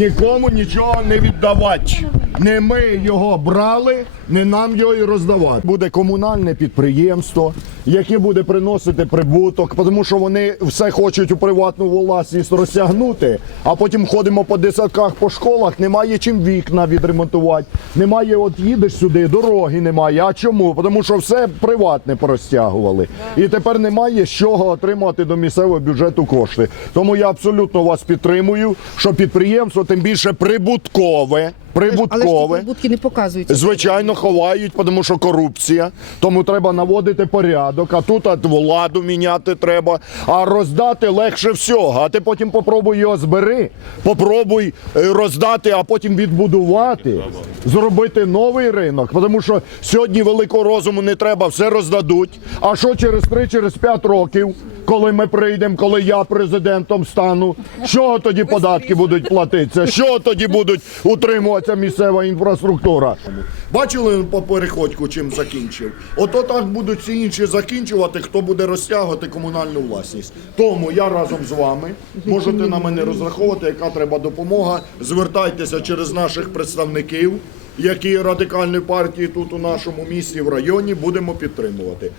Нікому нічого не віддавати. Не ми його брали, не нам його і роздавати. Буде комунальне підприємство, яке буде приносити прибуток, тому що вони все хочуть у приватну власність розтягнути, а потім ходимо по десятках по школах, немає чим вікна відремонтувати. Немає, от їдеш сюди, дороги немає. А чому? Тому що все приватне порозтягували. І тепер немає з чого отримати до місцевого бюджету кошти. Тому я абсолютно вас підтримую, що підприємство тим більше прибуткове. Але ж Прибуткове. прибутки не показуються. Звичайно, ховають, тому що корупція. Тому треба наводити порядок. А тут от владу міняти треба. А роздати легше всього. А ти потім попробуй його збери, попробуй е, роздати, а потім відбудувати, зробити новий ринок. Тому що сьогодні великого розуму не треба, все роздадуть. А що через 3 через 5 років, коли ми прийдемо, коли я президентом стану, що тоді податки будуть платитися? Що тоді будуть утримуватися місцева інфраструктура? Бачили по переходку, чим закінчив? Ото так будуть всі інші закінчувати, хто буде розтягувати комунальну власність. Тому я разом з вами можете на мене розраховувати, яка треба допомога. Звертайтеся через наших представників. Які радикальні партії тут у нашому місті в районі будемо підтримувати.